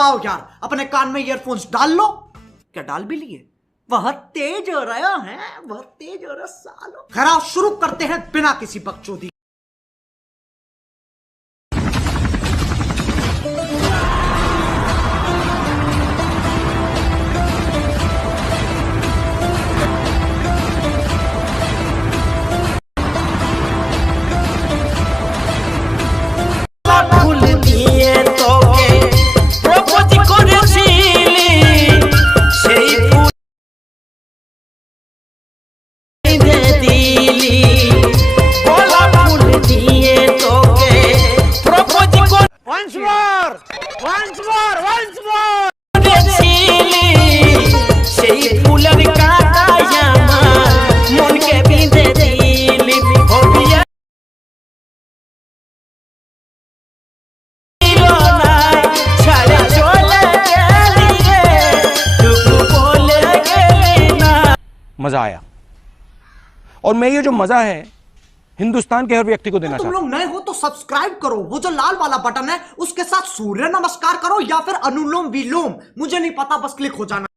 आओ यार, अपने कान में ईयरफोन्स डाल लो। क्या डाल भी लिए? बहुत तेज हो रहा है, बहुत तेज हो रहा सालो। खैर आओ शुरू करते हैं बिना किसी बकचोदी। मजा आया और मैं ये जो मजा है हिंदुस्तान के हर व्यक्ति को देना चाहता हूं। तुम लोग नए हो तो सब्सक्राइब करो, वो जो लाल वाला बटन है उसके साथ सूर्य नमस्कार करो या फिर अनुलोम विलोम, मुझे नहीं पता, बस क्लिक हो जाना।